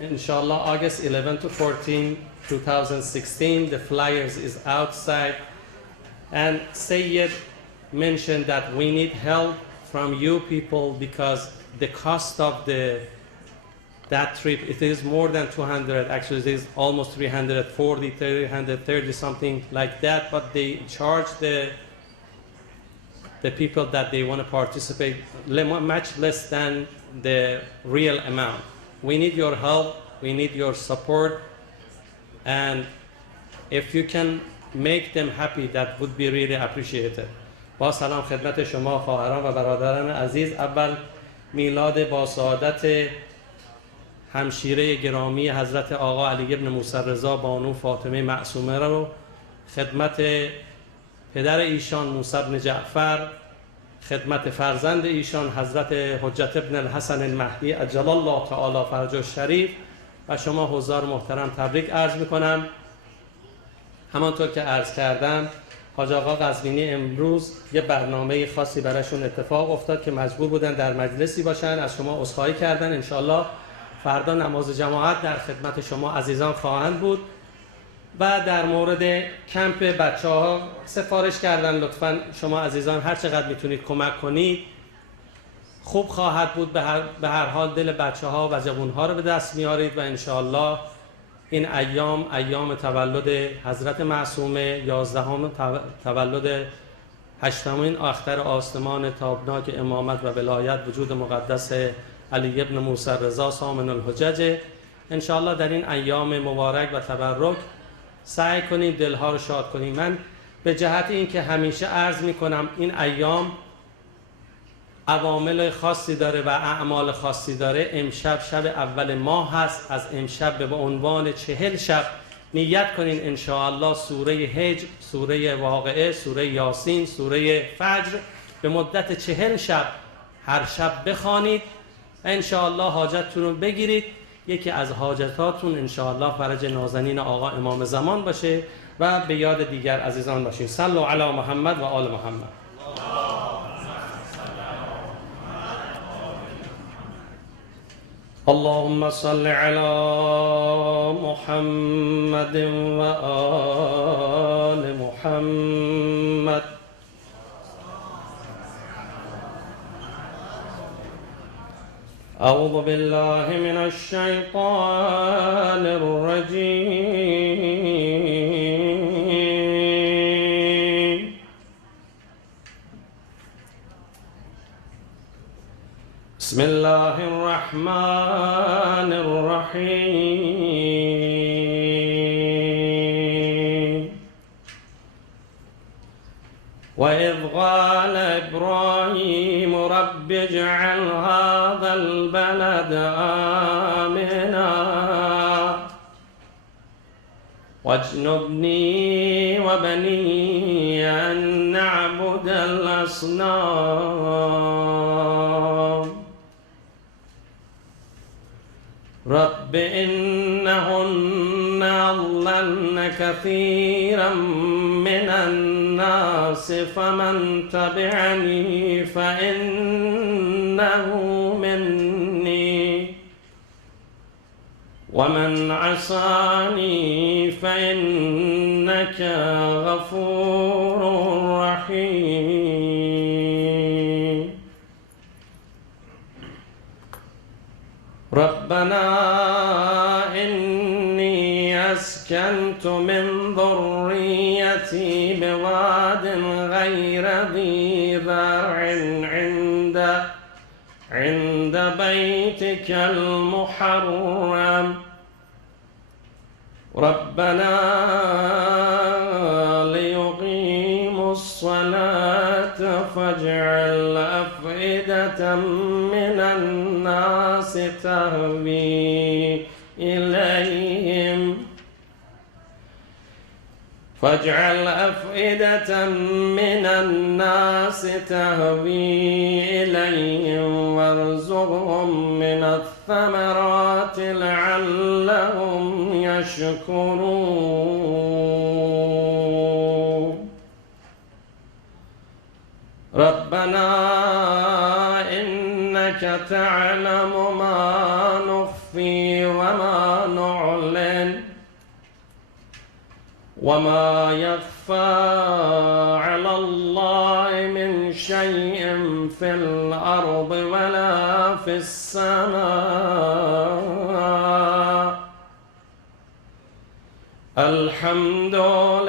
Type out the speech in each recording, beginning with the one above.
inshallah, August 11 to 14, 2016. The flyers is outside. And Sayyid mentioned that we need help from you people because the cost of that trip, it is more than 200, actually it is almost 340, 330, something like that, but they charge the people that they want to participate much less than the real amount. We need your help, we need your support, and if you can make them happy, that would be really appreciated. با سلام خدمت شما خواهران و برادران عزیز. اول میلاد با سعادت همشیره گرامی حضرت آقا علی ابن موسی رضا بانو فاطمه معصومه رو خدمت پدر ایشان موسی بن جعفر، خدمت فرزند ایشان حضرت حجت ابن الحسن المهدی عجل الله تعالی فرجه الشریف و شما حضار محترم تبریک عرض میکنم. همانطور که عرض کردم حاج آقا قزوینی امروز یه برنامه خاصی براشون اتفاق افتاد که مجبور بودن در مجلسی باشن، از شما عذرخواهی کردن. انشالله فردا نماز جماعت در خدمت شما عزیزان خواهند بود. و در مورد کمپ بچه ها سفارش کردن، لطفا شما عزیزان هر چقدر میتونید کمک کنید خوب خواهد بود. به هر حال دل بچه ها و جوان ها رو به دست میارید و انشالله این ایام تولد حضرت معصومه، 11ام تولد 8مین اختر آسمان تابناک امامت و ولایت وجود مقدس علی ابن موسی رضا سامن الحجج. انشاءالله در این ایام مبارک و تبرک سعی کنیم دلها رو شاد کنیم. من به جهت این که همیشه عرض میکنم این ایام عوامل خاصی داره و اعمال خاصی داره. امشب شب اول ماه هست، از امشب به عنوان 40 شب نیت کنین انشاءالله سوره هجر، سوره واقعه، سوره یاسین، سوره فجر به مدت 40 شب هر شب بخوانید. انشاءالله حاجتتون رو بگیرید. یکی از حاجتاتون انشاءالله فرج نازنین آقا امام زمان باشه و به یاد دیگر عزیزان باشیم. صلوا علی محمد و آل محمد. اللهم صل على محمد و آل محمد. أعوذ بالله من الشيطان الرجيم. بسم الله الرحمن الرحيم. وإذ قال إبراهيم رب اجعل هذا البلد آمنا واجنبني وبني أن نعبد الأصنام رب إنهن أضللن كثيرا من الناس فمن تبعني فإنه مني ومن عصاني فإنك غفور رحيم. ربنا إني أسكنت من ذريتي بواد غير ذي زرع عند بيتك المحرم ربنا ليقيموا الصلاة فاجعل أفئدة من الناس تهوي إليهم فاجعل أفئدة من الناس تهوي إليهم وارزقهم من الثمرات لعلهم يشكرون. ربنا إنك تعلم ما نخفي وما وما يخفى على الله من شيء في الأرض ولا في السماء. الحمد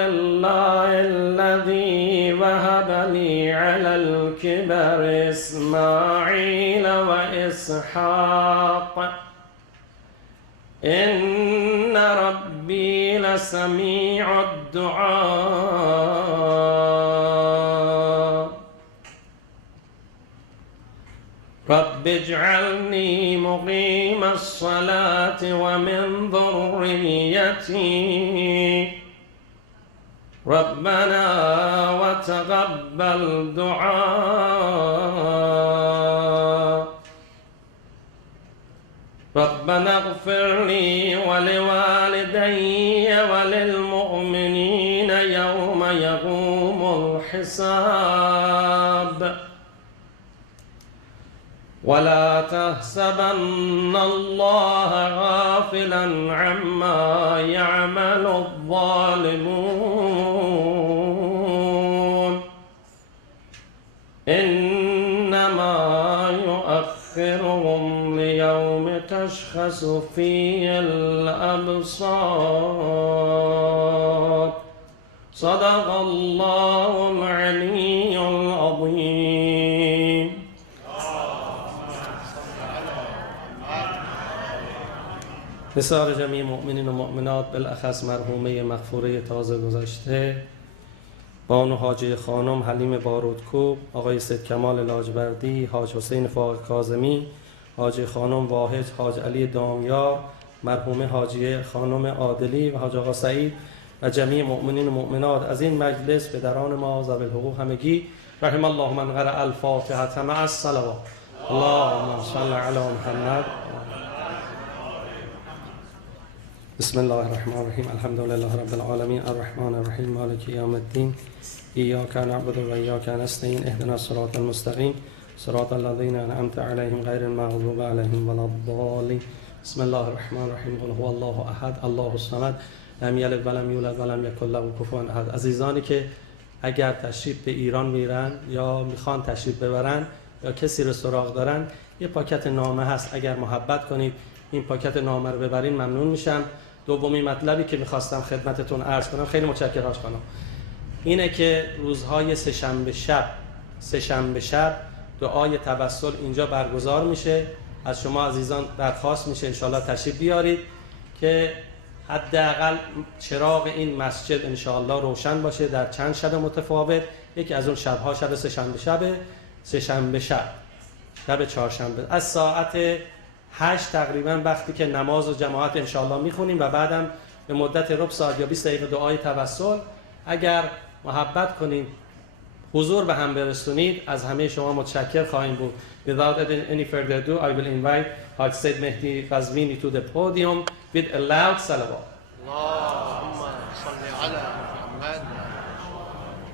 لله الذي وهب لي على الكبر إسماعيل وإسحاق إن ربي لسميع الدعاء. رب اجعلني مقيم الصلاة ومن ذريتي ربنا وتقبل دعاء. ربنا اغفر لي ولوالدي وللمؤمنين يوم يقوم الحساب. ولا تحسبن الله غافلا عما يعمل الظالمون إنما يؤخرهم ليوم تشخص فيه الأبصار. صدق الله العلي العظيم. بسیار جمعی مؤمنین و مؤمنات، بالاخص مرحومه مغفوره تازه گذشته بانو حاجی خانم حلیم بارودکوب، آقای سید کمال لاجوردی، حاج حسین فاقد کاظمی، حاجی خانم واحد، حاج علی دامیار، مرحومه حاجی خانم عادلی و حاج آقا سعید و جمعی مؤمنین و مؤمنات از این مجلس، پدران ما ذوی الحقوق همگی، رحم الله من قرأ الفاتحه مع الصلوات. اللهم صل علی محمد. بسم الله الرحمن الرحیم. الحمد لله رب العالمین الرحمن الرحیم مالک یوم الدین. ایاک نعبد و ایاک نستعین اهدنا الصراط المستقیم صراط الذین انعمت علیهم غیر المغضوب علیهم ولا الضالین. بسم الله الرحمن الرحیم. قل هو الله احد الله الصمد لم یلد ولم یولد ولم یکن له کفوا احد. عزیزانی که اگر تشریف به ایران میرن یا میخوان تشریف ببرن یا کسی رو سراغ دارن، یه پاکت نامه هست، اگر محبت کنید این پاکت نامه رو ببرین ممنون میشم. دومی مطلبی که میخواستم خدمتتون عرض کنم، خیلی متشکرم خانم، اینه که روزهای سه‌شنبه شب دعای توسل اینجا برگزار میشه. از شما عزیزان درخواست میشه انشاءالله تشریف بیارید که حداقل چراغ این مسجد انشاءالله روشن باشه در چند شب متفاوت. یکی از اون شبها شب سه‌شنبه شب چهارشنبه از ساعت 8 تقریبا وقتی که نماز و جماعت انشاءالله میخونیم و بعدم به مدت ربع ساعت یا 20 دقیقه دعای توسل. اگر محبت کنید حضور به هم برسونید از همه شما متشکر خواهیم بود. Without any further ado, I will invite Haj Said Mehdi Qazvini to the podium with a loud salawat. اللهم صل على محمد.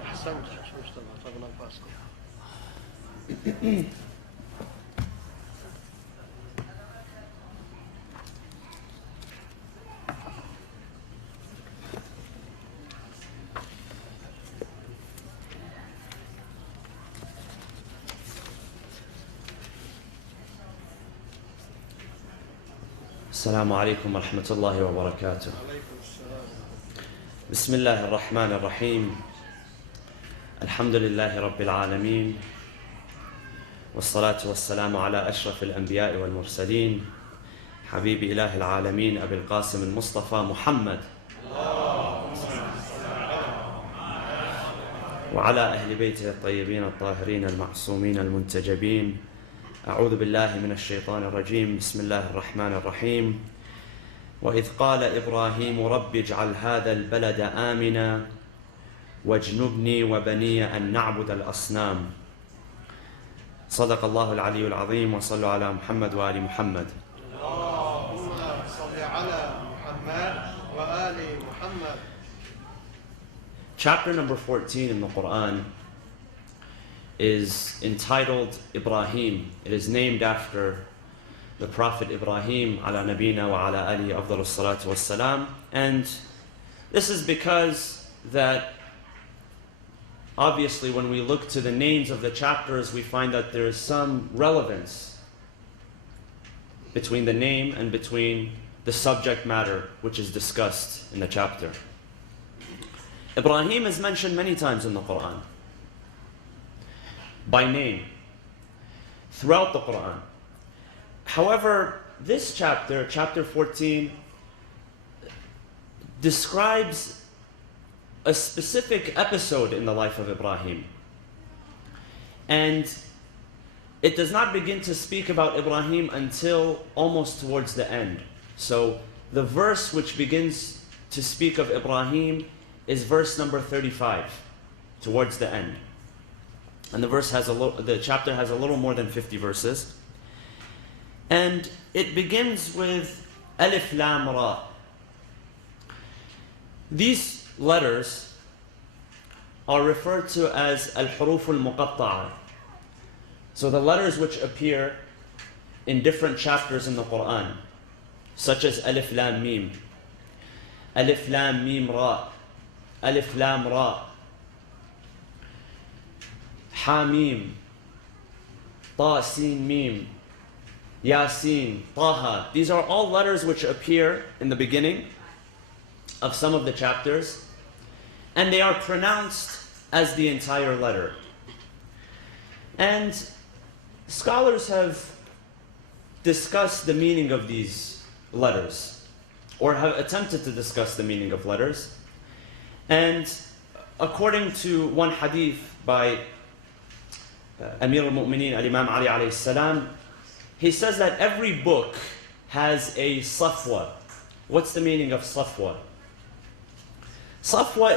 احسنت شو اشتغل طبعا نفسكم. السلام عليكم ورحمة الله وبركاته. بسم الله الرحمن الرحيم. الحمد لله رب العالمين، والصلاة والسلام على أشرف الأنبياء والمرسلين، حبيب إله العالمين أبي القاسم المصطفى محمد، وعلى أهل بيته الطيبين الطاهرين المعصومين المنتجبين. أعوذ بالله من الشيطان الرجيم. بسم الله الرحمن الرحيم. وإذ قال إبراهيم رب اجعل هذا البلد آمنا واجنبني وبني أن نعبد الأصنام. صدق الله العلي العظيم. وصلوا على محمد وآل محمد. اللهم صل على محمد وآل محمد. Chapter number 14 in the Quran is entitled Ibrahim. It is named after the Prophet Ibrahim ala nabina wa ala alihi afdalus salatu wassalam. And This is because that obviously when we look to the names of the chapters, we find that there is some relevance between the name and between the subject matter which is discussed in the chapter. Ibrahim is mentioned many times in the Quran by name throughout the Quran. However, this chapter, chapter 14, describes a specific episode in the life of Ibrahim. And it does not begin to speak about Ibrahim until almost towards the end. So the verse which begins to speak of Ibrahim is verse number 35, towards the end. And the chapter has a little more than 50 verses. And it begins with Alif Lam Ra. These letters are referred to as Al-Huruf Al-Muqatta'a. So the letters which appear in different chapters in the Quran, such as Alif Lam Mim, Alif Lam Mim Ra, Alif Lam Ra, Hamim, Ta Sin Mim, Yasin, Taha. These are all letters which appear in the beginning of some of the chapters, and they are pronounced as the entire letter. And scholars have discussed the meaning of these letters, or have attempted to discuss the meaning of letters. And according to one hadith by Amir al-Mu'mineen al-Imam Ali alayhi salam, he says that every book has a safwa. What's the meaning of safwa? Safwa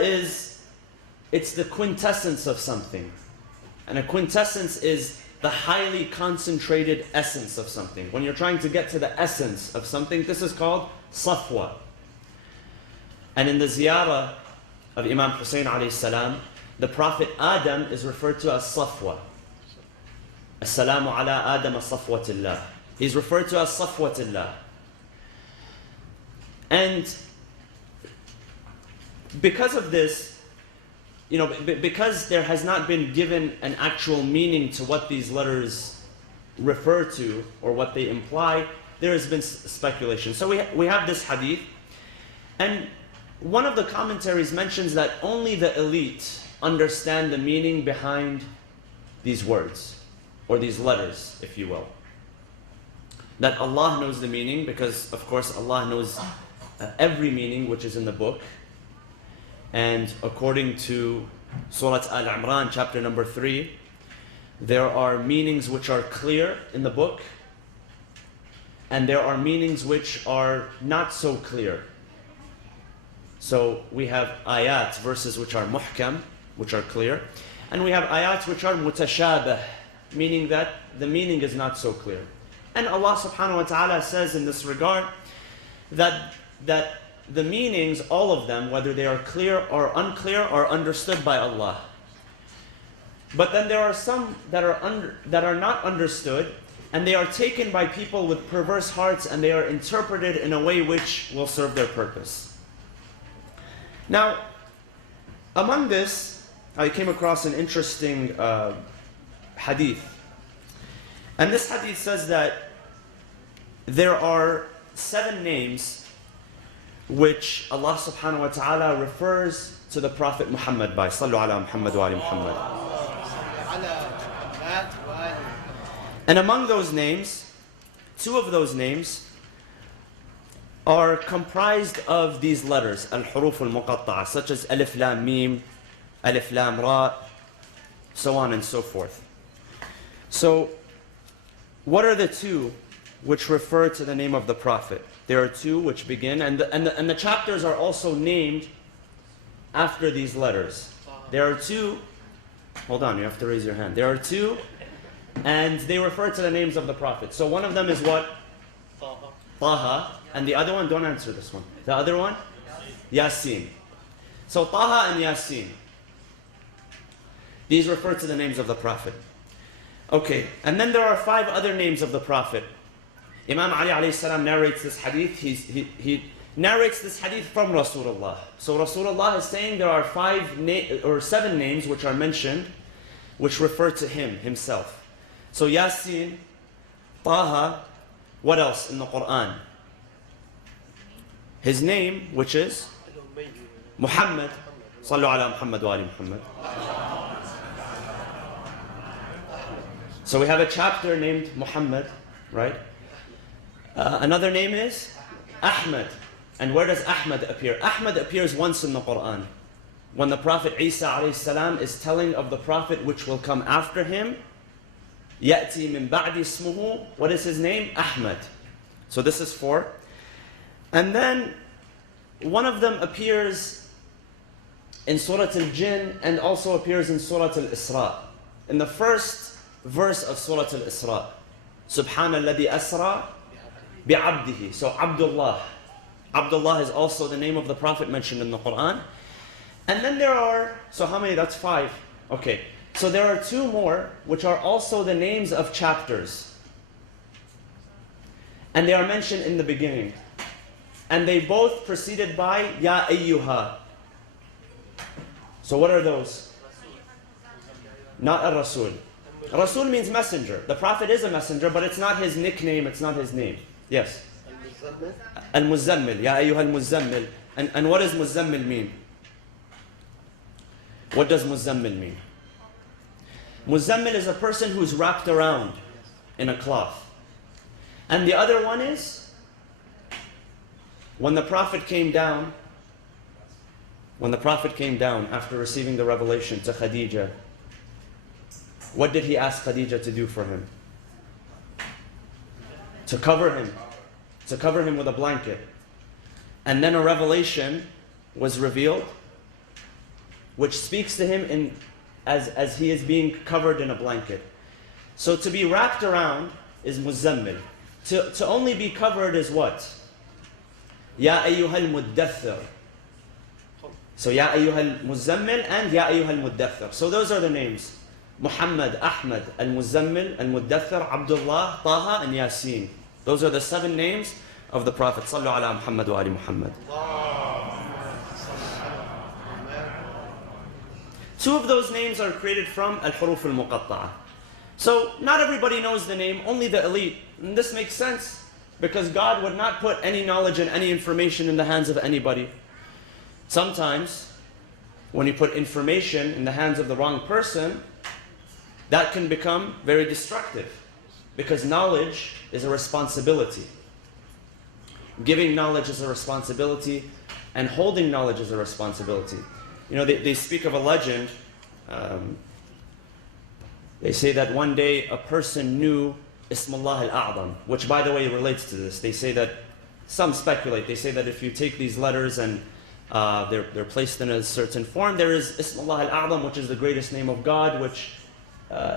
it's the quintessence of something. And a quintessence is the highly concentrated essence of something. When you're trying to get to the essence of something, this is called safwa. And in the ziyarah of Imam Hussein alayhi salam, the Prophet Adam is referred to as Safwa. As-salamu ala Adam safwatillah. He's referred to as Safwatillah. And because of this, because there has not been given an actual meaning to what these letters refer to or what they imply, there has been speculation. So we have this hadith, and one of the commentaries mentions that only the elite understand the meaning behind these words, or these letters, if you will. That Allah knows the meaning, because of course Allah knows every meaning which is in the book. And according to Surah Al-Imran, chapter number 3, there are meanings which are clear in the book, and there are meanings which are not so clear. So we have ayat, verses which are muhkam, which are clear, and we have ayat which are mutashabah, meaning that the meaning is not so clear. And Allah subhanahu wa ta'ala says in this regard that the meanings, all of them, whether they are clear or unclear, are understood by Allah. But then there are some that are not understood, and they are taken by people with perverse hearts, and they are interpreted in a way which will serve their purpose. Now, among this, I came across an interesting hadith. And this hadith says that there are 7 names which Allah subhanahu wa ta'ala refers to the Prophet Muhammad by. Sallu ala Muhammad wa ali Muhammad. And among those names, 2 of those names are comprised of these letters, al-huruf al-muqatta'a, such as Alif Lam Mim, Alif Lam Ra, so on and so forth. So, what are the 2 which refer to the name of the Prophet? There are 2 which begin, and the chapters are also named after these letters. There are 2, hold on, you have to raise your hand. There are 2, and they refer to the names of the Prophet. So one of them is what? Taha. And the other one, don't answer this one. The other one? Yasin. So Taha and Yasin. These refer to the names of the Prophet. Okay, and then there are 5 other names of the Prophet. Imam Ali alayhi salam narrates this hadith. narrates this hadith from Rasulullah. So Rasulullah is saying there are 7 names which are mentioned, which refer to him, himself. So Yasin, Taha, what else in the Quran? His name, which is Muhammad. Sallu ala Muhammad wa ali Muhammad. So we have a chapter named Muhammad, right? Another name is Ahmad. And where does Ahmad appear? Ahmad appears once in the Quran. When the Prophet Isa alayhi salam is telling of the Prophet which will come after him, يَأْتِي مِن بَعْدِ اسْمُهُ, what is his name? Ahmad. So this is 4. And then one of them appears in Surah Al-Jinn and also appears in Surah Al-Isra. In the first verse of Surah Al-Isra, سُبْحَانَ الَّذِي أَسْرَى بِعَبْدِهِ. So Abdullah. Abdullah is also the name of the Prophet mentioned in the Quran. And then there are, so how many? That's 5. Okay. So there are 2 more which are also the names of chapters. And they are mentioned in the beginning. And they both preceded by Ya Ayyuha. So what are those? Not a Rasul. Rasul means messenger. The Prophet is a messenger, but it's not his nickname, it's not his name. Yes? Al-Muzammil. Ya Ayyuha al-Muzammil. And what does Muzammil mean? What does Muzammil mean? Muzammil is a person who's wrapped around in a cloth. And the other one is, when the Prophet came down after receiving the revelation to Khadija, what did he ask Khadija to do for him? To cover him with a blanket. And then a revelation was revealed, which speaks to him as he is being covered in a blanket. So to be wrapped around is Muzammil. To only be covered is what? Ya ayyuhal muddathir. So Ya ayyuhal muzammil and Ya ayyuhal muddathir. So those are the names. Muhammad, Ahmad, al-Muzammil, al-Muddathir, Abdullah, Taha, and Yasin. Those are the 7 names of the Prophet. Sallu ala Muhammad wa ali Muhammad. 2 of those names are created from al-huruf al-muqatta'a. So not everybody knows the name, only the elite. And this makes sense, because God would not put any knowledge and any information in the hands of anybody. Sometimes, when you put information in the hands of the wrong person, that can become very destructive, because knowledge is a responsibility. Giving knowledge is a responsibility, and holding knowledge is a responsibility. You know, they speak of a legend. They say that one day a person knew Ismullah al-A'zam, which by the way relates to this. They say that, some speculate, they say that if you take these letters and they're placed in a certain form, there is Ismullah al-A'zam, which is the greatest name of God, which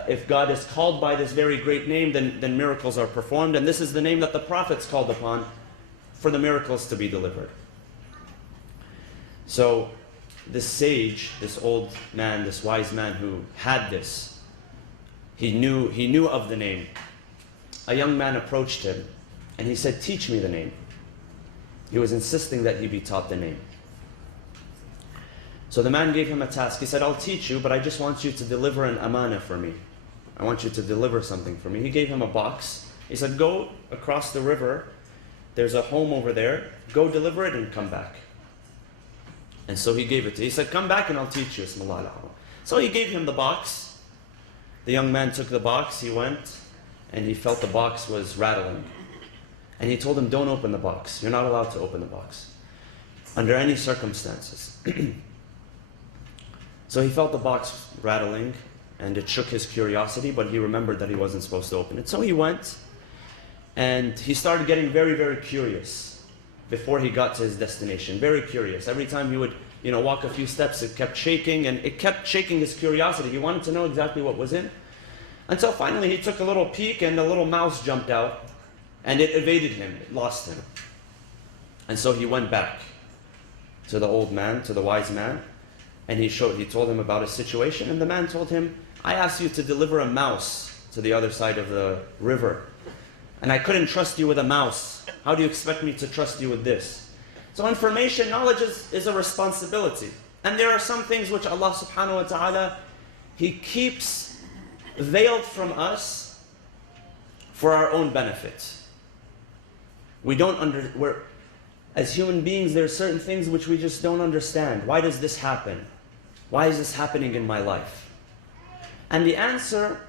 if God is called by this very great name, then miracles are performed. And this is the name that the prophets called upon for the miracles to be delivered. So this sage, this old man, this wise man who had this, he knew of the name. A young man approached him and he said, "Teach me the name." He was insisting that he be taught the name. So the man gave him a task. He said, "I'll teach you, but I just want you to deliver an amana for me. I want you to deliver something for me." He gave him a box. He said, "Go across the river. There's a home over there. Go deliver it and come back." And so he gave it to him. He said, "Come back and I'll teach you." So he gave him the box. The young man took the box. He went and he felt the box was rattling. And he told him, "Don't open the box. You're not allowed to open the box under any circumstances." So he felt the box rattling, and it shook his curiosity, but he remembered that he wasn't supposed to open it. So he went, and he started getting very, very curious before he got to his destination. Very curious. Every time he would, walk a few steps, it kept shaking, and it kept shaking his curiosity. He wanted to know exactly what was in. Until finally he took a little peek, and a little mouse jumped out, and it evaded him. It lost him. And so he went back to the old man, to the wise man, and he told him about his situation, and the man told him, "I asked you to deliver a mouse to the other side of the river, and I couldn't trust you with a mouse. How do you expect me to trust you with this?" So information, knowledge is a responsibility. And there are some things which Allah subhanahu wa ta'ala, He keeps veiled from us for our own benefit. As human beings, there are certain things which we just don't understand. Why does this happen? Why is this happening in my life? And the answer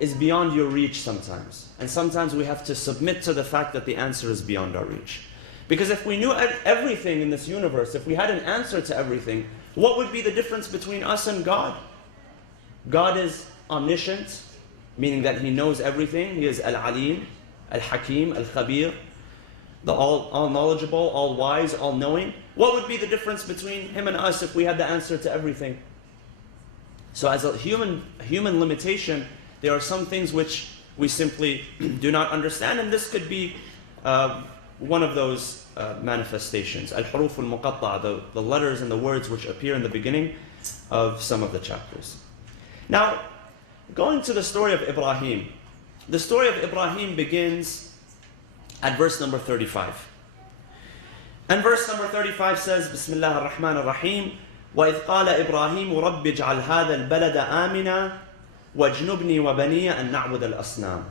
is beyond your reach sometimes. And sometimes we have to submit to the fact that the answer is beyond our reach. Because if we knew everything in this universe, if we had an answer to everything, what would be the difference between us and God? God is omniscient, meaning that He knows everything. He is Al-Alim, Al-Hakim, Al-Khabir, the all knowledgeable, all wise, all knowing. What would be the difference between Him and us if we had the answer to everything? So as a human limitation, there are some things which we simply do not understand, and this could be one of those manifestations. Al-Huruf al-Muqatta'a, the letters and the words which appear in the beginning of some of the chapters. Now, going to the story of Ibrahim. The story of Ibrahim begins at verse number 35. And verse number 35 says, Bismillah ar-Rahman ar-Rahim, وَإِذْ قَالَ إِبْرَاهِيمُ رَبِّ اجْعَلْ هَذَا الْبَلَدَ آمِنًا وَاجْنُبْنِي وَبَنِيَّ أَن نَعْبُدَ الْأَصْنَامِ.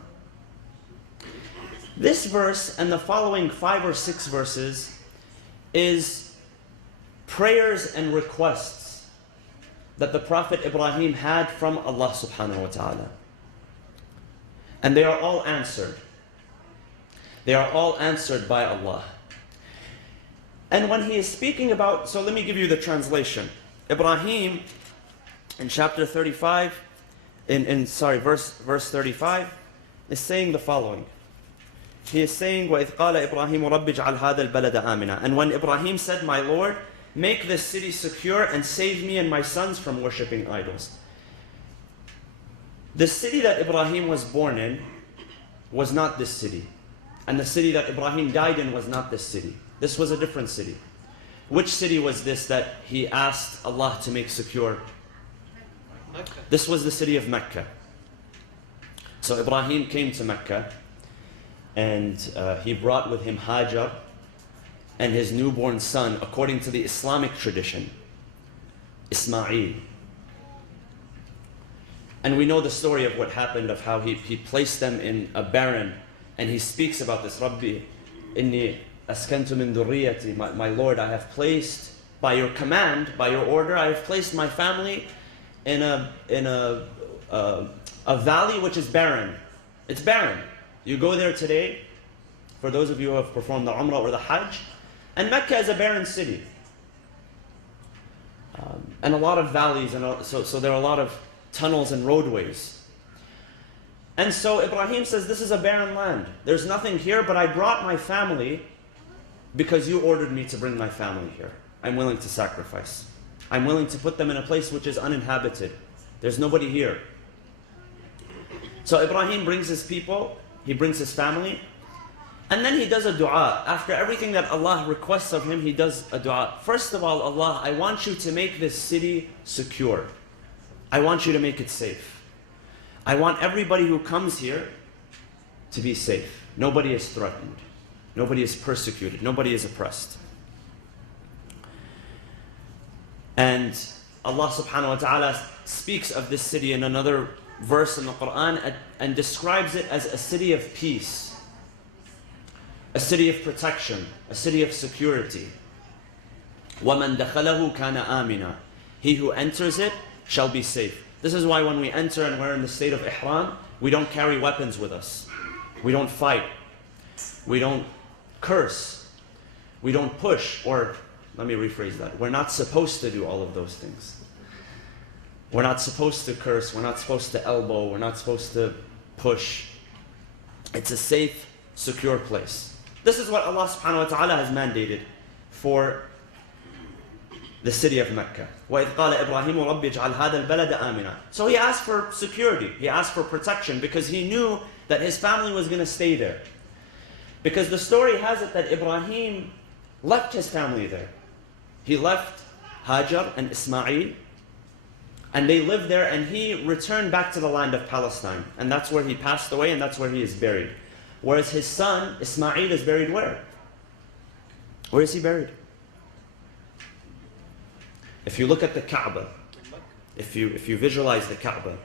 This verse and the following 5 or 6 verses is prayers and requests that the Prophet Ibrahim had from Allah subhanahu wa ta'ala. And they are all answered. They are all answered by Allah. And when he is speaking about, so let me give you the translation. Ibrahim in chapter 35, verse 35, is saying the following. He is saying, وَإِذْ قَالَ إِبْرَاهِيمُ رَبِّ اجْعَلْ هَذَا الْبَلَدَ آمِنًا. And when Ibrahim said, my Lord, make this city secure and save me and my sons from worshipping idols. The city that Ibrahim was born in was not this city. And the city that Ibrahim died in was not this city. This was a different city. Which city was this that he asked Allah to make secure? Mecca. This was the city of Mecca. So Ibrahim came to Mecca, and he brought with him Hajar and his newborn son, according to the Islamic tradition, Ismail. And we know the story of what happened, of how he placed them in a barren, and he speaks about this, Rabbi, inni askantu min dhurriyati, my Lord, I have placed, by your command, by your order, I have placed my family in a valley which is barren. It's barren. You go there today, for those of you who have performed the Umrah or the Hajj, and Mecca is a barren city. And a lot of valleys, and so there are a lot of tunnels and roadways. And so Ibrahim says, this is a barren land. There's nothing here, but I brought my family because you ordered me to bring my family here. I'm willing to sacrifice. I'm willing to put them in a place which is uninhabited. There's nobody here. So Ibrahim brings his people, he brings his family, and then he does a dua. After everything that Allah requests of him, he does a dua. First of all, Allah, I want you to make this city secure. I want you to make it safe. I want everybody who comes here to be safe. Nobody is threatened. Nobody is persecuted. Nobody is oppressed. And Allah subhanahu wa ta'ala speaks of this city in another verse in the Quran and describes it as a city of peace, a city of protection, a city of security. وَمَنْ دَخَلَهُ كَانَ آمِنًا. He who enters it shall be safe. This is why when we enter and we're in the state of ihram, we don't carry weapons with us. We don't fight. We don't curse. We don't push, or let me rephrase that. We're not supposed to do all of those things. We're not supposed to curse. We're not supposed to elbow. We're not supposed to push. It's a safe, secure place. This is what Allah subhanahu wa ta'ala has mandated for the city of Mecca. وَإِذْ قَالَ إِبْرَاهِيمُ رَبِّ اجْعَلْ هَذَا الْبَلَدَ آمِنًا. So he asked for security. He asked for protection because he knew that his family was going to stay there. Because the story has it that Ibrahim left his family there. He left Hajar and Ismail, and they lived there, and he returned back to the land of Palestine. And that's where he passed away, and that's where he is buried. Whereas his son, Ismail, is buried where? Where is he buried? If you look at the Kaaba, if you visualize the Kaaba,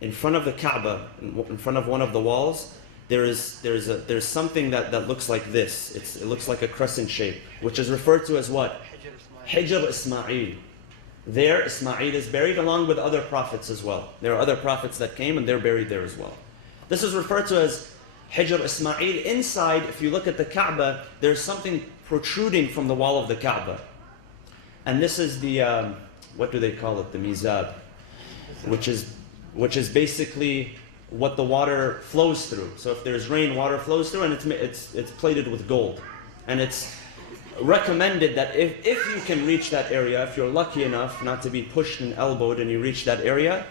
in front of the Kaaba, in front of one of the walls, there's something that looks like this. It looks like a crescent shape, which is referred to as what? Hijr Ismail. There, Ismail is buried along with other prophets as well. There are other prophets that came and they're buried there as well. This is referred to as Hijr Ismail. Inside, if you look at the Kaaba, there's something protruding from the wall of the Kaaba. And this is the, what do they call it? The mizab, which is basically what the water flows through. So if there's rain, water flows through, and it's plated with gold. And it's recommended that if you can reach that area, if you're lucky enough not to be pushed and elbowed and you reach that area,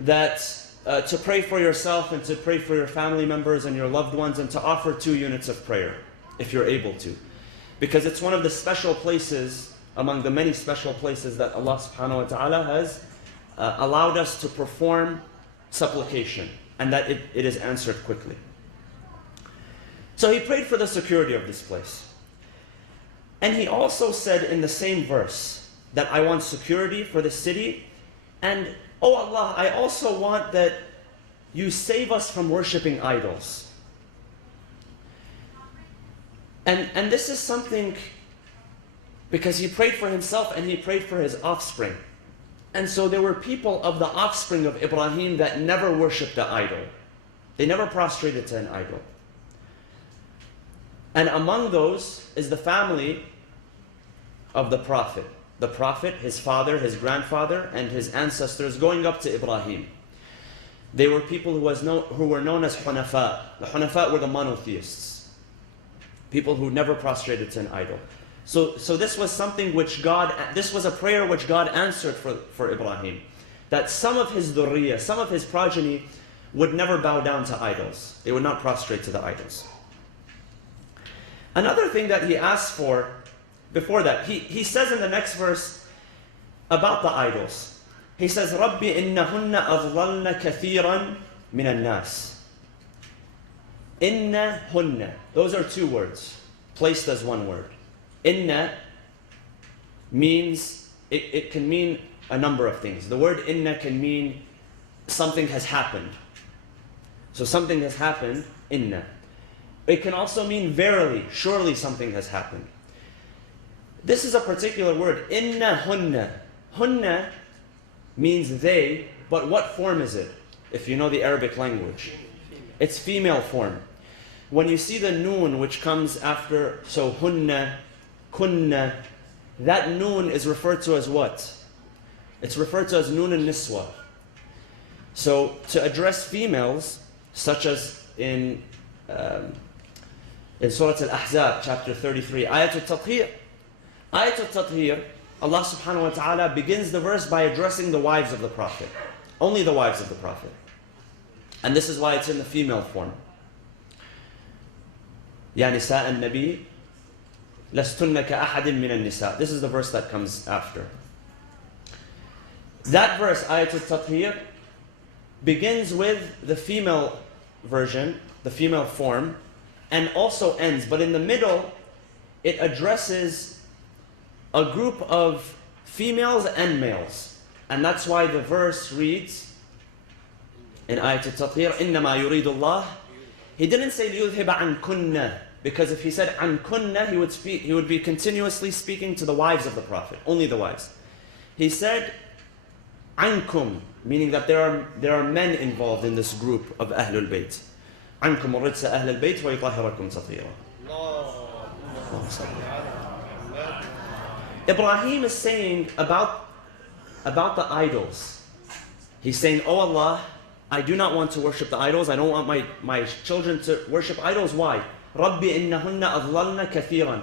that to pray for yourself and to pray for your family members and your loved ones and to offer 2 units of prayer, if you're able to. Because it's one of the special places, among the many special places that Allah subhanahu wa ta'ala has allowed us to perform supplication, and that it is answered quickly. So he prayed for the security of this place. And he also said in the same verse that I want security for the city, and oh Allah, I also want that you save us from worshipping idols. And this is something, because he prayed for himself and he prayed for his offspring. And so there were people of the offspring of Ibrahim that never worshipped an idol. They never prostrated to an idol. And among those is the family of the Prophet. The Prophet, his father, his grandfather, and his ancestors going up to Ibrahim. They were people who were known as Hunafa. The Hunafa were the monotheists. People who never prostrated to an idol. So this was something which this was a prayer which God answered for Ibrahim. That some of his dhurriyyah, some of his progeny would never bow down to idols. They would not prostrate to the idols. Another thing that he asked for before that, he says in the next verse about the idols. He says, Rabbi innahunna adlalna kathiran min al-nas. Innahunna. Those are 2 words, placed as 1 word. Inna means, it can mean a number of things. The word inna can mean something has happened. So something has happened, inna. It can also mean verily, surely something has happened. This is a particular word, inna hunna. Hunna means they, but what form is it? If you know the Arabic language. It's female form. When you see the noon which comes after, so hunna, kunna, that noon is referred to as what? It's referred to as noon al-niswa. So to address females, such as in Surah Al-Ahzab, chapter 33, Ayat al-Tathir. Ayat al-Tathir, Allah subhanahu wa ta'ala begins the verse by addressing the wives of the Prophet. Only the wives of the Prophet. And this is why it's in the female form. Ya nisa al-Nabi, لَسْتُنَّ كَأَحَدٍ مِّنَ النِّسَاءِ. This is the verse that comes after. That verse, Ayat al-Tathir, begins with the female version, the female form, and also ends. But in the middle, it addresses a group of females and males. And that's why the verse reads in Ayat al-Tathir, إِنَّمَا يُرِيدُ اللَّهِ. He didn't say لِيُذْهِبَ عَنْكُنَّ, because if he said عَنْكُنَّ, he would be continuously speaking to the wives of the Prophet, only the wives. He said عَنْكُمْ, meaning that there are men involved in this group of Ahlul Bayt. عَنْكُمُ الرِّجْسَ أَهْلَ الْبَيْتِ وَيُطَهِّرَكُمْ تَطْهِيرًا. Ibrahim is saying about the idols. He's saying, oh Allah, I do not want to worship the idols. I don't want my children to worship idols. Why? Rabbi innahunna adlalna kathiran.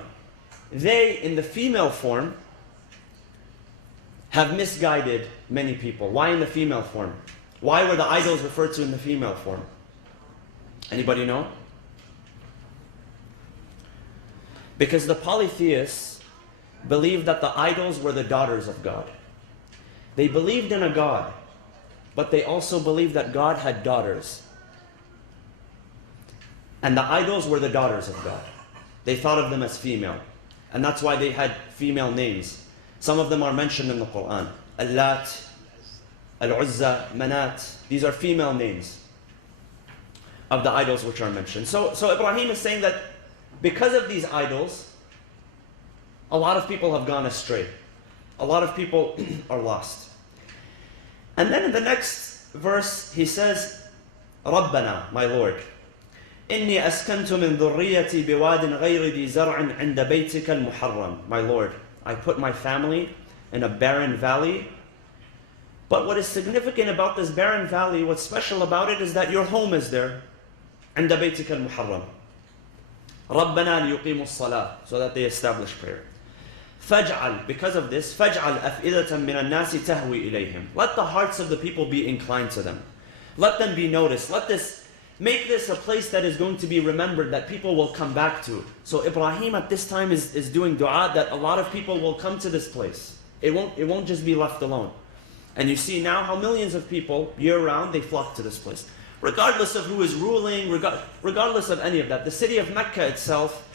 They, in the female form, have misguided many people. Why in the female form? Why were the idols referred to in the female form? Anybody know? Because the polytheists believed that the idols were the daughters of God. They believed in a God, but they also believed that God had daughters. And the idols were the daughters of God. They thought of them as female. And that's why they had female names. Some of them are mentioned in the Quran. Al-Lat, Al-Uzza, Manat. These are female names of the idols which are mentioned. So Ibrahim is saying that because of these idols, a lot of people have gone astray. A lot of people are lost. And then in the next verse, he says, رَبَّنَا, my Lord, إِنِّي أَسْكَنْتُ مِنْ ذُرِّيَّتِي بِوَادٍ غَيْرِ ذِي زَرْعٍ عِنْدَ بَيْتِكَ الْمُحَرَّمِ. My Lord, I put my family in a barren valley. But what is significant about this barren valley, what's special about it, is that your home is there. عِنْدَ بَيْتِكَ الْمُحَرَّمِ. رَبَّنَا لِيُقِيمُوا الصَّلَاةِ, so that they establish prayer. فَاجْعَلْ, because of this, فَاجْعَلْ أَفْئِدَةً مِّنَ النَّاسِ تَهْوِي إِلَيْهِمْ. Let the hearts of the people be inclined to them. Let them be noticed. Make this a place that is going to be remembered, that people will come back to. So Ibrahim at this time is doing dua that a lot of people will come to this place. It won't just be left alone. And you see now how millions of people, year-round, they flock to this place. Regardless of who is ruling, regardless of any of that. The city of Mecca itself,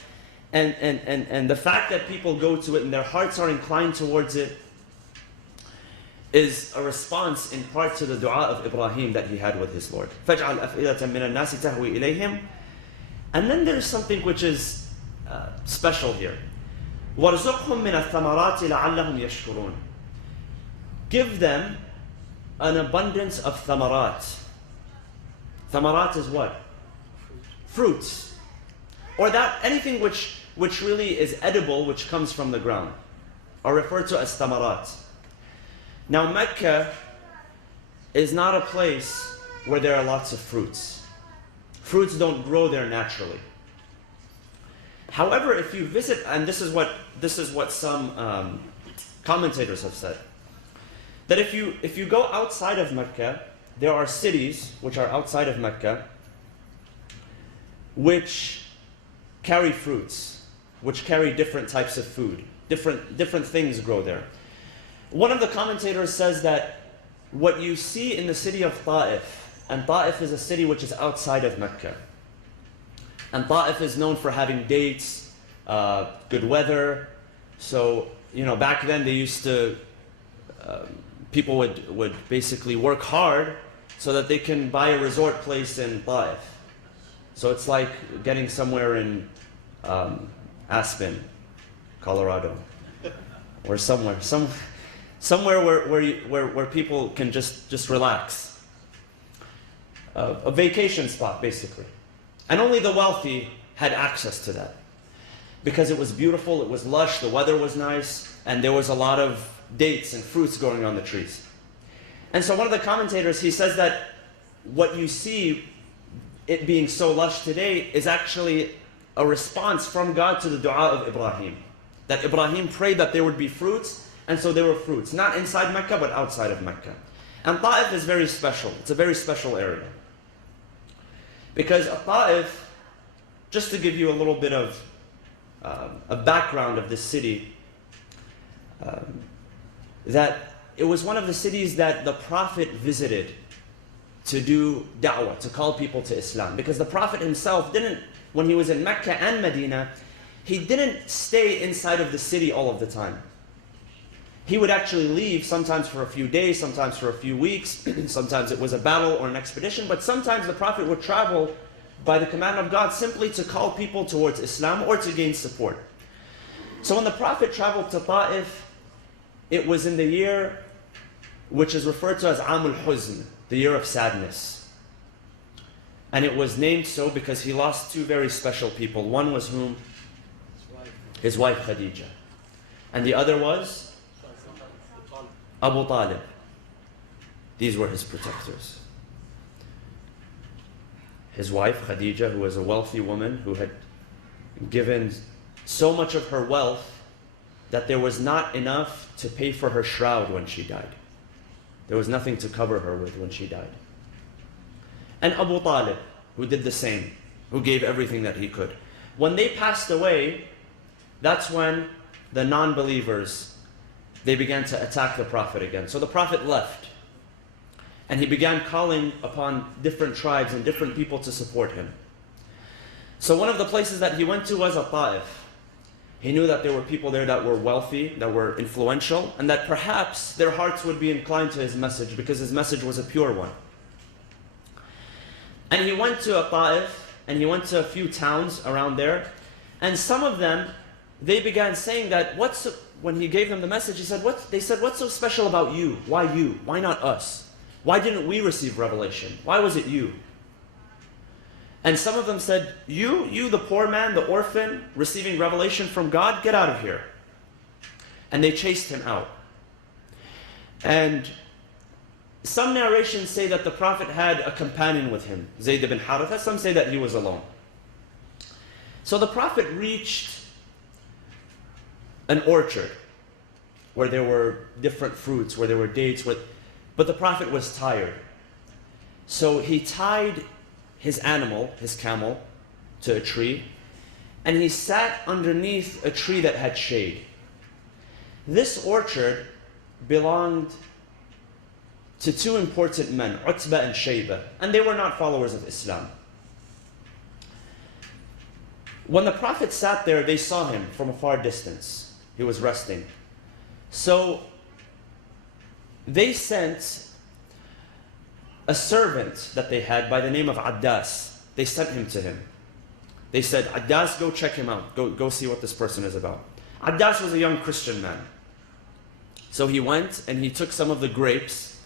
and the fact that people go to it and their hearts are inclined towards it, is a response in part to the dua of Ibrahim that he had with his Lord. فَاجْعَلْ أَفْئِدَةً مِّنَ النَّاسِ تَهْوِي إِلَيْهِمْ. And then there's something which is special here. وَارْزُقْهُم مِّنَ الثَّمَرَاتِ لَعَلَّهُمْ يَشْكُرُونَ. Give them an abundance of thamarat. Thamarat is what? Fruits. Or that anything which really is edible, which comes from the ground, are referred to as thamarat. Now Mecca is not a place where there are lots of fruits. Fruits don't grow there naturally. However, if you visit, and this is what some commentators have said, that if you go outside of Mecca, there are cities which are outside of Mecca which carry fruits, which carry different types of food. Different things grow there. One of the commentators says that what you see in the city of Ta'if, and Ta'if is a city which is outside of Mecca, and Ta'if is known for having dates, good weather. So, back then they used to, people would basically work hard so that they can buy a resort place in Ta'if. So it's like getting somewhere in Aspen, Colorado, or somewhere where people can just relax. A vacation spot, basically. And only the wealthy had access to that. Because it was beautiful, it was lush, the weather was nice, and there was a lot of dates and fruits growing on the trees. And so one of the commentators, he says that what you see, it being so lush today, is actually a response from God to the dua of Ibrahim. That Ibrahim prayed that there would be fruits, and so there were fruits. Not inside Mecca, but outside of Mecca. And Ta'if is very special. It's a very special area. Because Ta'if, just to give you a little bit of a background of this city, that it was one of the cities that the Prophet visited to do da'wah, to call people to Islam. Because the Prophet himself didn't, when he was in Mecca and Medina, he didn't stay inside of the city all of the time. He would actually leave, sometimes for a few days, sometimes for a few weeks, sometimes it was a battle or an expedition, but sometimes the Prophet would travel by the command of God simply to call people towards Islam or to gain support. So when the Prophet traveled to Ta'if, it was in the year which is referred to as Amul Huzn, the year of sadness. And it was named so because he lost two very special people. One was whom? His wife Khadija. And the other was? Abu Talib. These were his protectors. His wife Khadija, who was a wealthy woman who had given so much of her wealth that there was not enough to pay for her shroud when she died. There was nothing to cover her with when she died. And Abu Talib, who did the same, who gave everything that he could. When they passed away, that's when the non-believers, they began to attack the Prophet again. So the Prophet left. And he began calling upon different tribes and different people to support him. So one of the places that he went to was Ta'if. He knew that there were people there that were wealthy, that were influential, and that perhaps their hearts would be inclined to his message because his message was a pure one. And he went to Ta'if, and he went to a few towns around there, and some of them, they began saying that, when he gave them the message, they said, what's so special about you? Why you? Why not us? Why didn't we receive revelation? Why was it you? And some of them said, you the poor man, the orphan, receiving revelation from God, get out of here. And they chased him out. And some narrations say that the Prophet had a companion with him, Zayd ibn Haritha. Some say that he was alone. So the Prophet reached an orchard where there were different fruits, where there were dates, but the Prophet was tired. So he tied his animal, his camel, to a tree, and he sat underneath a tree that had shade. This orchard belonged to two important men, Utbah and Shayba, and they were not followers of Islam. When the Prophet sat there, they saw him from a far distance. He was resting. So they sent a servant that they had by the name of Addas. They sent him to him. They said, Addas, go check him out. Go see what this person is about. Addas was a young Christian man. So he went and he took some of the grapes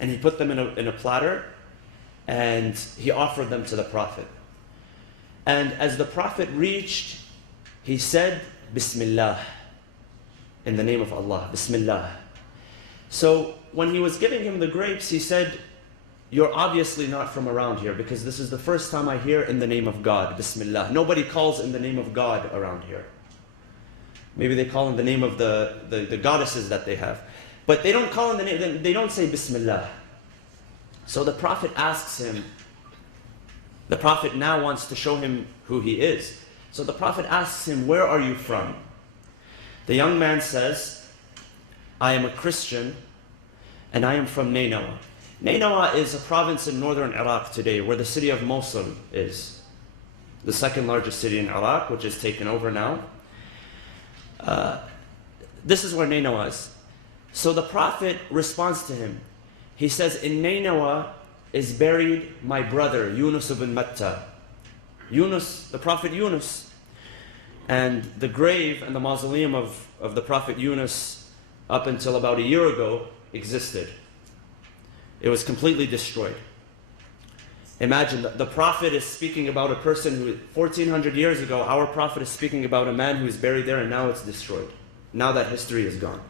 and he put them in a platter and he offered them to the Prophet. And as the Prophet reached, he said, Bismillah, in the name of Allah, Bismillah. So when he was giving him the grapes, he said, you're obviously not from around here because this is the first time I hear in the name of God, Bismillah. Nobody calls in the name of God around here. Maybe they call in the name of the goddesses that they have. But they don't call in the name, they don't say Bismillah. So the Prophet asks him, the Prophet now wants to show him who he is. So the Prophet asks him, where are you from? The young man says, I am a Christian and I am from Nainawa. Nainawa is a province in northern Iraq today where the city of Mosul is. The second largest city in Iraq, which is taken over now. This is where Nainawa is. So the Prophet responds to him. He says, in Nainawa is buried my brother, Yunus ibn Matta. Yunus, the Prophet Yunus. And the grave and the mausoleum of the Prophet Yunus up until about a year ago existed. It was completely destroyed. Imagine, the Prophet is speaking about a person who, 1400 years ago, our Prophet is speaking about a man who is buried there and now it's destroyed. Now that history is gone.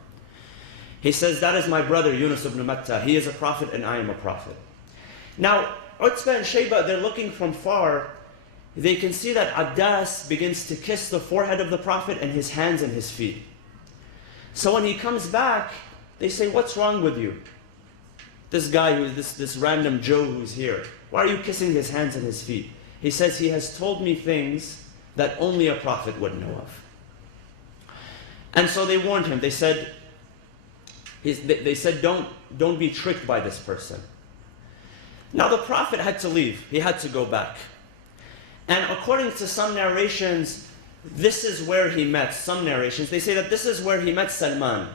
He says, that is my brother Yunus ibn Matta. He is a prophet and I am a prophet. Now, Utbah and Shayba, they're looking from far. They can see that Addas begins to kiss the forehead of the Prophet and his hands and his feet. So when he comes back, they say, what's wrong with you? This guy, this random Joe who's here, why are you kissing his hands and his feet? He says, he has told me things that only a prophet would know of. And so they warned him. They said, don't be tricked by this person. Now the Prophet had to leave. He had to go back. And according to some narrations, this is where he met. Some narrations, they say that this is where he met Salman.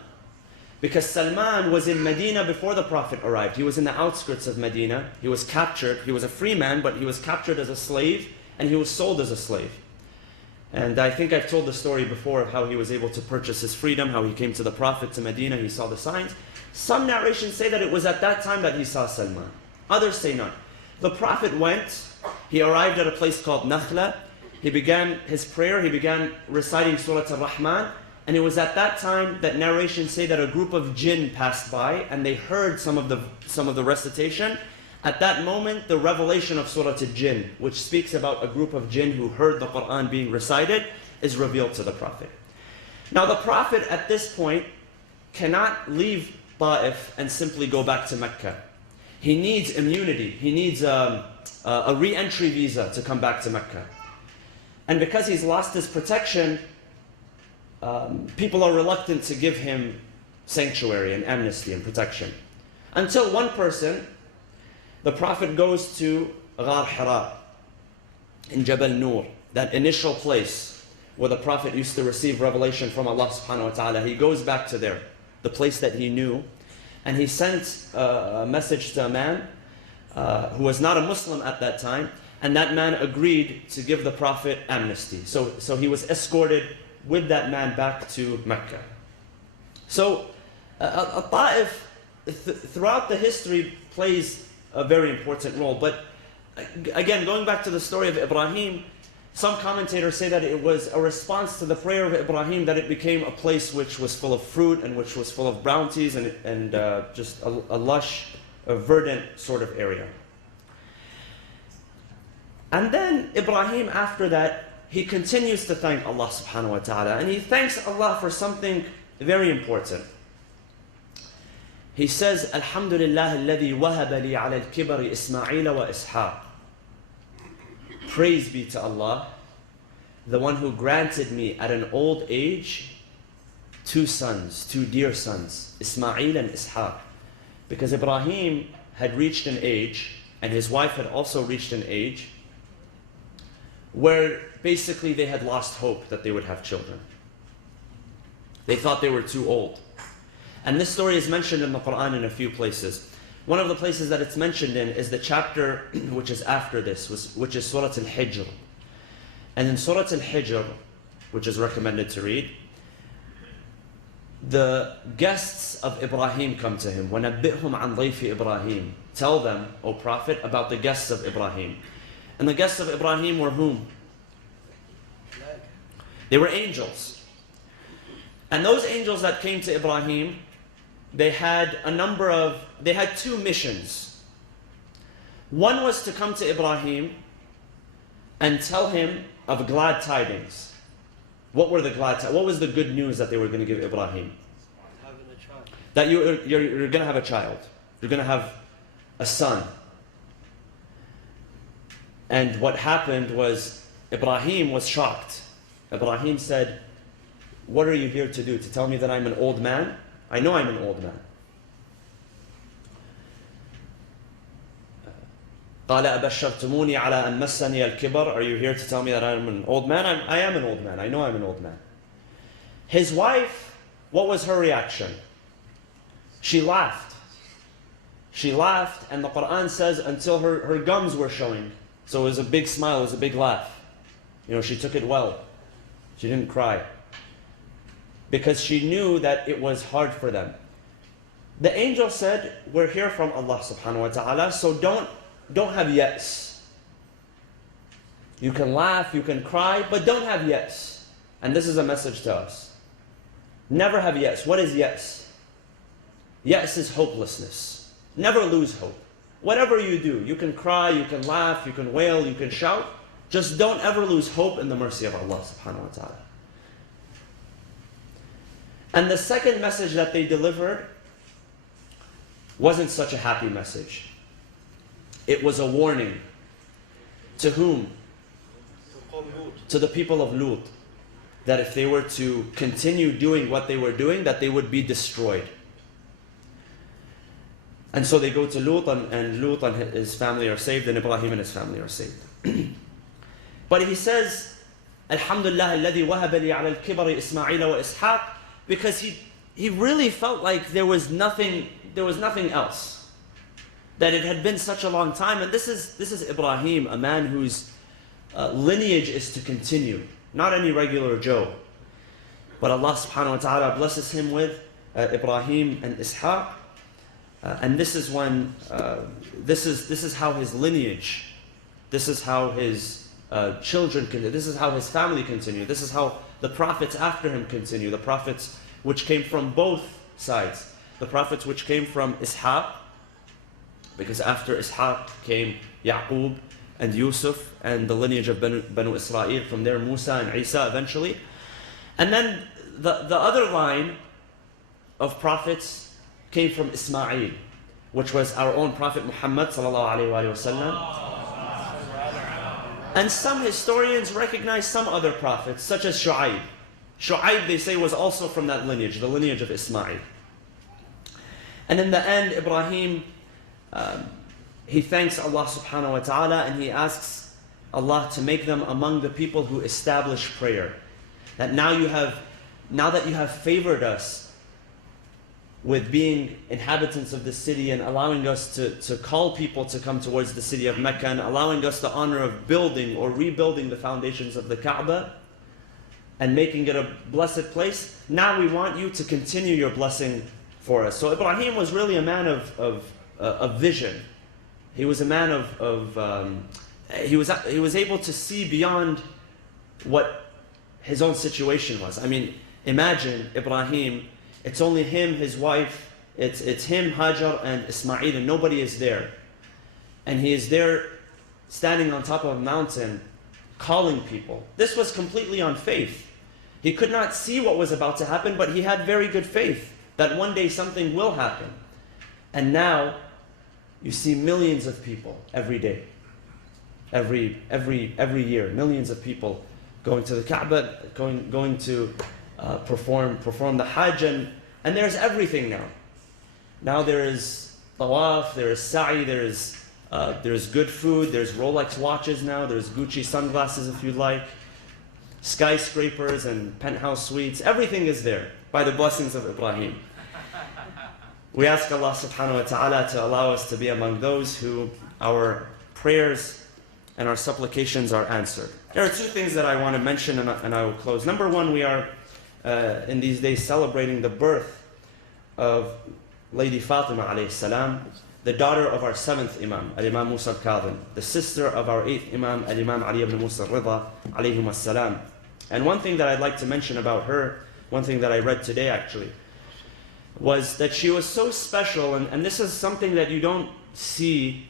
Because Salman was in Medina before the Prophet arrived. He was in the outskirts of Medina. He was captured. He was a free man, but he was captured as a slave, and he was sold as a slave. And I think I've told the story before of how he was able to purchase his freedom, how he came to the Prophet to Medina, he saw the signs. Some narrations say that it was at that time that he saw Salman. Others say not. The Prophet went, he arrived at a place called Nakhla. He began his prayer, he began reciting Surah Al-Rahman. And it was at that time that narrations say that a group of jinn passed by and they heard some of the recitation. At that moment, the revelation of Surah Al-Jinn, which speaks about a group of jinn who heard the Quran being recited, is revealed to the Prophet. Now the Prophet at this point cannot leave Ta'if and simply go back to Mecca. He needs immunity. He needs a re-entry visa to come back to Mecca. And because he's lost his protection, people are reluctant to give him sanctuary and amnesty and protection. Until one person, the Prophet goes to Ghar Hira in Jabal Nur, that initial place where the Prophet used to receive revelation from Allah subhanahu wa ta'ala. He goes back to there, the place that he knew, and he sent a message to a man who was not a Muslim at that time, and that man agreed to give the Prophet amnesty. So he was escorted with that man back to Mecca. So Ta'if throughout the history plays a very important role. But again, going back to the story of Ibrahim, some commentators say that it was a response to the prayer of Ibrahim that it became a place which was full of fruit and which was full of bounties and just a lush, a verdant sort of area. And then Ibrahim, after that, he continues to thank Allah subhanahu wa ta'ala, and he thanks Allah for something very important. He says, Alhamdulillah alladhi wahaba li ala al-kibari Ismaila wa Ishaq. Praise be to Allah, the one who granted me at an old age two sons, two dear sons, Ismail and Ishaq. Because Ibrahim had reached an age, and his wife had also reached an age, where basically they had lost hope that they would have children. They thought they were too old. And this story is mentioned in the Quran in a few places. One of the places that it's mentioned in is the chapter which is after this, which is Surah Al-Hijr. And in Surah Al-Hijr, which is recommended to read, the guests of Ibrahim come to him. وَنَبِّئْهُمْ عَنْ ضَيْفِ Ibrahim. Tell them, O Prophet, about the guests of Ibrahim. And the guests of Ibrahim were whom? They were angels. And those angels that came to Ibrahim, they had two missions. One was to come to Ibrahim and tell him of glad tidings. What were the glad tidings? What was the good news that they were going to give Ibrahim? Having a child. That you're going to have a child. You're going to have a son. And what happened was Ibrahim was shocked. Ibrahim said, what are you here to do? To tell me that I'm an old man? I know I'm an old man. قال أبشرتموني على أن مسني الكبر. Are you here to tell me that I'm an old man? I am an old man. I know I'm an old man. His wife, what was her reaction? She laughed. She laughed, and the Quran says until her gums were showing. So it was a big smile, it was a big laugh. You know, she took it well. She didn't cry. Because she knew that it was hard for them. The angel said, we're here from Allah subhanahu wa ta'ala, so don't have yes. You can laugh, you can cry, but don't have yes. And this is a message to us. Never have yes. What is yes? Yes is hopelessness. Never lose hope. Whatever you do, you can cry, you can laugh, you can wail, you can shout. Just don't ever lose hope in the mercy of Allah subhanahu wa ta'ala. And the second message that they delivered wasn't such a happy message. It was a warning. To whom? To the people of Lut. That if they were to continue doing what they were doing, that they would be destroyed. And so they go to Lut, and Lut and his family are saved, and Ibrahim and his family are saved. But he says, Alhamdulillah alladhi wahaba li ala al-kibari Ismaila wa Ishaq, because he really felt like there was nothing else. That it had been such a long time, and this is Ibrahim, a man whose lineage is to continue, not any regular Joe. But Allah subhanahu wa ta'ala blesses him with Ibrahim and Ishaq. And this is when this is how his lineage, this is how his children continue, this is how his family continue, this is how the prophets after him continue, the prophets which came from both sides, the prophets which came from Ishaq, because after Ishaq came Yaqub and Yusuf and the lineage of Banu Israel, from there Musa and Isa eventually. And then the other line of prophets came from Ismail, which was our own Prophet Muhammad sallallahu alaihi wasallam. And some historians recognize some other prophets, such as Shu'aib. Shu'aib, they say, was also from that lineage, the lineage of Ismail. And in the end, Ibrahim, he thanks Allah subhanahu wa ta'ala, and he asks Allah to make them among the people who establish prayer. that now that you have favored us with being inhabitants of the city and allowing us to call people to come towards the city of Mecca and allowing us the honor of building or rebuilding the foundations of the Kaaba and making it a blessed place, now we want you to continue your blessing for us. So Ibrahim was really a man of vision. He was a man he was able to see beyond what his own situation was. I mean, imagine Ibrahim, it's only him, his wife, it's him, Hajar, and Ismail, and nobody is there. And he is there standing on top of a mountain, calling people. This was completely on faith. He could not see what was about to happen, but he had very good faith that one day something will happen. And now, you see millions of people every day. Every year, millions of people going to the Kaaba, going to perform the Hajj, and there's everything now. Now there is tawaf, there is sa'i, there's good food, there's Rolex watches now, there's Gucci sunglasses if you'd like, skyscrapers and penthouse suites, everything is there by the blessings of Ibrahim. We ask Allah subhanahu wa ta'ala to allow us to be among those who our prayers and our supplications are answered. There are two things that I want to mention and I will close. Number one, we are in these days celebrating the birth of Lady Fatima alayhi salam, the daughter of our 7th Imam, Al-Imam Musa al-Kadhim, the sister of our 8th Imam, Al-Imam Ali ibn Musa al-Rida alayhim as-salam. And one thing that I'd like to mention about her, one thing that I read today actually, was that she was so special, and this is something that you don't see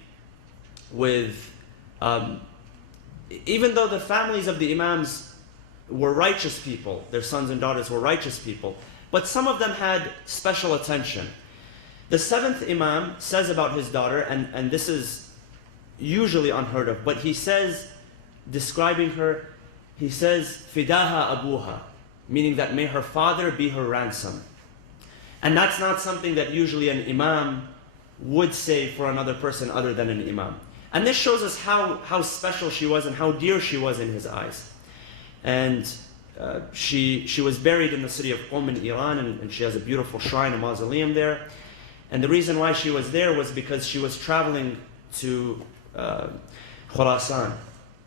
with, even though the families of the Imams were righteous people, their sons and daughters were righteous people, but some of them had special attention. The 7th Imam says about his daughter, and this is usually unheard of, but he says, describing her, he says, Fidaha abuha, meaning that may her father be her ransom. And that's not something that usually an Imam would say for another person other than an Imam. And this shows us how special she was and how dear she was in his eyes. And she was buried in the city of Qom in Iran, and she has a beautiful shrine, a mausoleum there. And the reason why she was there was because she was traveling to Khurasan,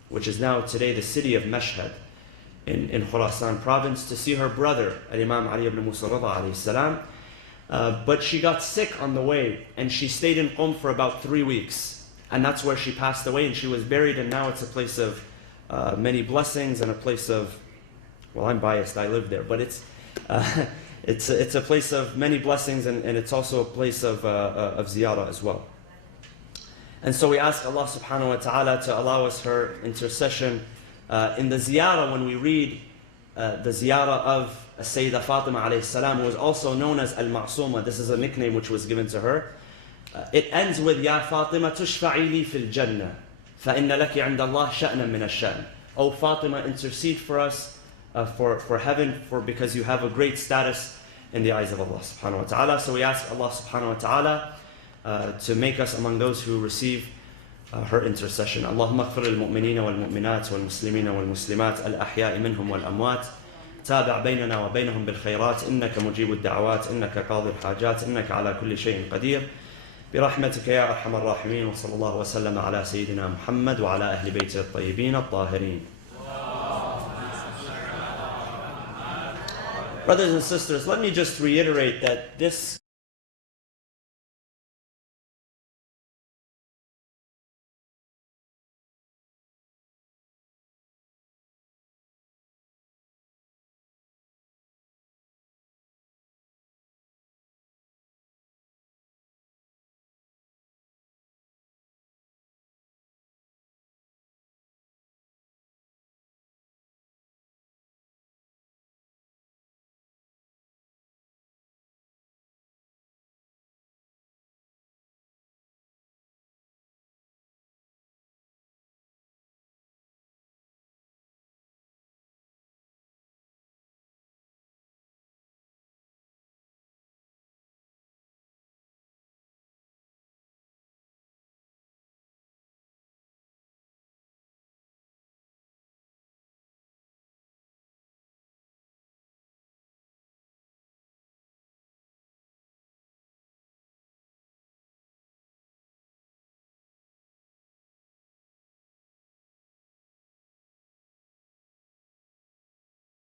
which is now today the city of Mashhad in Khurasan province, to see her brother, Al-Imam Ali ibn Musa al-Rida alayhi salam. But she got sick on the way, and she stayed in Qom for about 3 weeks. And that's where she passed away, and she was buried, and now it's a place of many blessings and a place of, well, I'm biased, I live there, but it's a place of many blessings, and it's also a place of ziyarah as well. And so we ask Allah subhanahu wa ta'ala to allow us her intercession in the ziyarah. When we read the ziyarah of Sayyidah Fatima alayhi salam, who was also known as Al-Ma'suma, this is a nickname which was given to her. It ends with, Ya Fatima tushfa'i li fil jannah, fa inna laki 'inda Allah sha'nan min ash-sha'n. O Fatima, intercede for us for heaven, because you have a great status in the eyes of Allah subhanahu wa ta'ala. So we ask Allah subhanahu wa ta'ala to make us among those who receive her intercession. Allahumma ighfir lil mu'minina wal mu'minat wal muslimina wal muslimat al ahya'i minhum wal amwat. تابع بيننا وبينهم بالخيرات إنك مجيب الدعوات إنك قاضي الحاجات إنك على كل شيء قدير برحمتك يا أرحم الراحمين وصلى الله وسلم على سيدنا محمد وعلى أهل بيته الطيبين الطاهرين. Brothers and sisters, let me just reiterate that this